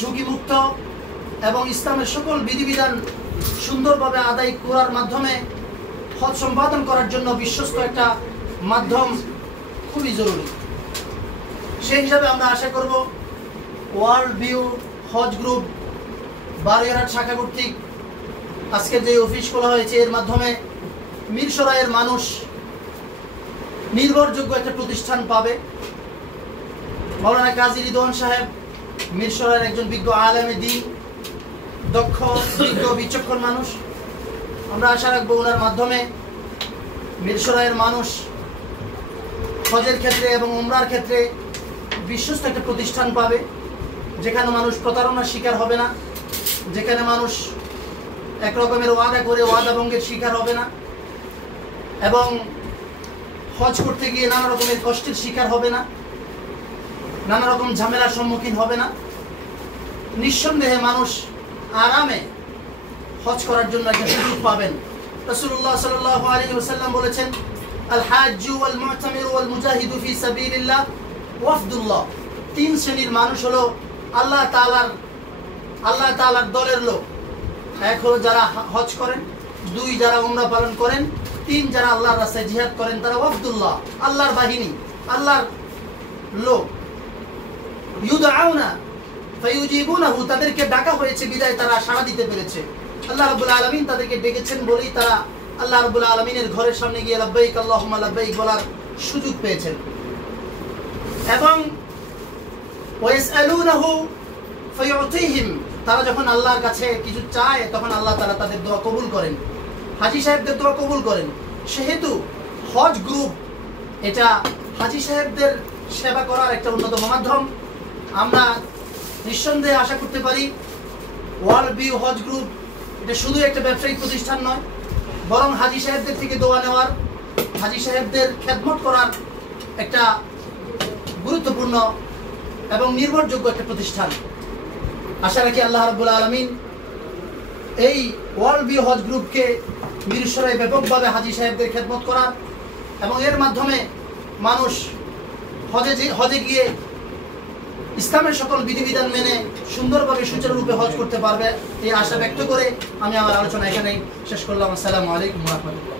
ঝুঁকিমুক্ত এবং ইসলামের সকল বিধিবিধান সুন্দরভাবে আদায় করার মাধ্যমে হজ সম্পাদন করার জন্য বিশ্বস্ত একটা মাধ্যম খুবই জরুরি। সেই হিসাবে আমরা আশা করব ওয়ার্ল্ড ভিউ হজ গ্রুপ বারৈহাট শাখা কর্তৃক আজকের যে অফিস খোলা হয়েছে এর মাধ্যমে মিরসরাইয়ের মানুষ নির্ভরযোগ্য একটা প্রতিষ্ঠান পাবে। মাওলানা কাজী রিদওয়ান সাহেব মিরসরাইয়ের একজন বিজ্ঞ আলেমে দ্বীন, দক্ষ বিজ্ঞ বিচক্ষণ মানুষ। আমরা আশা রাখবো ওনার মাধ্যমে মিরসরাইয়ের মানুষ হজের ক্ষেত্রে এবং উমরার ক্ষেত্রে বিশ্বস্ত একটা প্রতিষ্ঠান পাবে, যেখানে মানুষ প্রতারণার শিকার হবে না, যেখানে মানুষ এক রকমের ওয়াদা করে ওয়াদা ভঙ্গের শিকার হবে না এবং হজ করতে গিয়ে নানা রকমের কষ্টের শিকার হবে না, নানা রকম ঝামেলার সম্মুখীন হবে না। নিঃসন্দেহে মানুষ আরামে হজ করার জন্য একটা সুযোগ পাবেন। রাসূলুল্লাহ সাল্লাল্লাহু আলাইহি ওয়াসাল্লাম বলেছেন, আল হাজ্জু ওয়াল মুতামিরু ওয়াল মুজাহিদু ফি সাবিলিল্লাহ ওয়াফদুল্লাহ। তিন শ্রেণীর মানুষ হলো আল্লাহ তাআলার দলের লোক। এক হলো যারা হজ করেন, দুই যারা উমরা পালন করেন, তিন যারা আল্লাহর রাস্তায় জিহাদ করেন, তারা ওয়াফদুল্লাহ, আল্লাহর বাহিনী, আল্লাহর লোক। ইউদআউনা ফায়ুজিবুনাহু, তাদেরকে ডাকা হয়েছে বিদায় তারা সাড়া দিতে পেরেছে। আল্লাহ রাব্বুল আলামিন তাদেরকে ডেকেছেন বলেই তারা আল্লাহ রাব্বুল আলামিনের ঘরের সামনে গিয়ে লাব্বাইক আল্লাহুম্মা লাব্বাইক বলার সুযোগ পেয়েছেন। এবং ওয়াসআলুনাহু ফায়ুতিহিম, তারা যখন আল্লাহর কাছে কিছু চায় তখন আল্লাহ তাআলা তাদের দোয়া কবুল করেন, হাজী সাহেবদের দোয়া কবুল করেন। সেহেতু হজ গ্রুপ এটা হাজী সাহেবদের সেবা করার একটা অন্যতম মাধ্যম। আমরা নিঃসন্দেহে আশা করতে পারি ওয়ার্ল্ড ভিউ হজ গ্রুপ এটা শুধু একটা ব্যবসায়িক প্রতিষ্ঠান নয়, বরং হাজী সাহেবদের থেকে দোয়া নেওয়ার, হাজী সাহেবদের খেদমত করার একটা গুরুত্বপূর্ণ এবং নির্ভরযোগ্য একটা প্রতিষ্ঠান। আশা রাখি আল্লাহ রাব্বুল আলামিন এই ওয়ার্ল্ড ভিউ হজ গ্রুপকে মিরসরাই ব্যাপকভাবে হাজী সাহেবদের খেদমত করার এবং এর মাধ্যমে মানুষ হজে গিয়ে ইসলামের সকল বিধিবিধান মেনে সুন্দরভাবে সুচারুরূপে হজ করতে পারবে এই আশা ব্যক্ত করে আমি আমার আলোচনা এখানেই শেষ করলাম। আসসালামু আলাইকুম ওয়া রাহমাতুল্লাহ।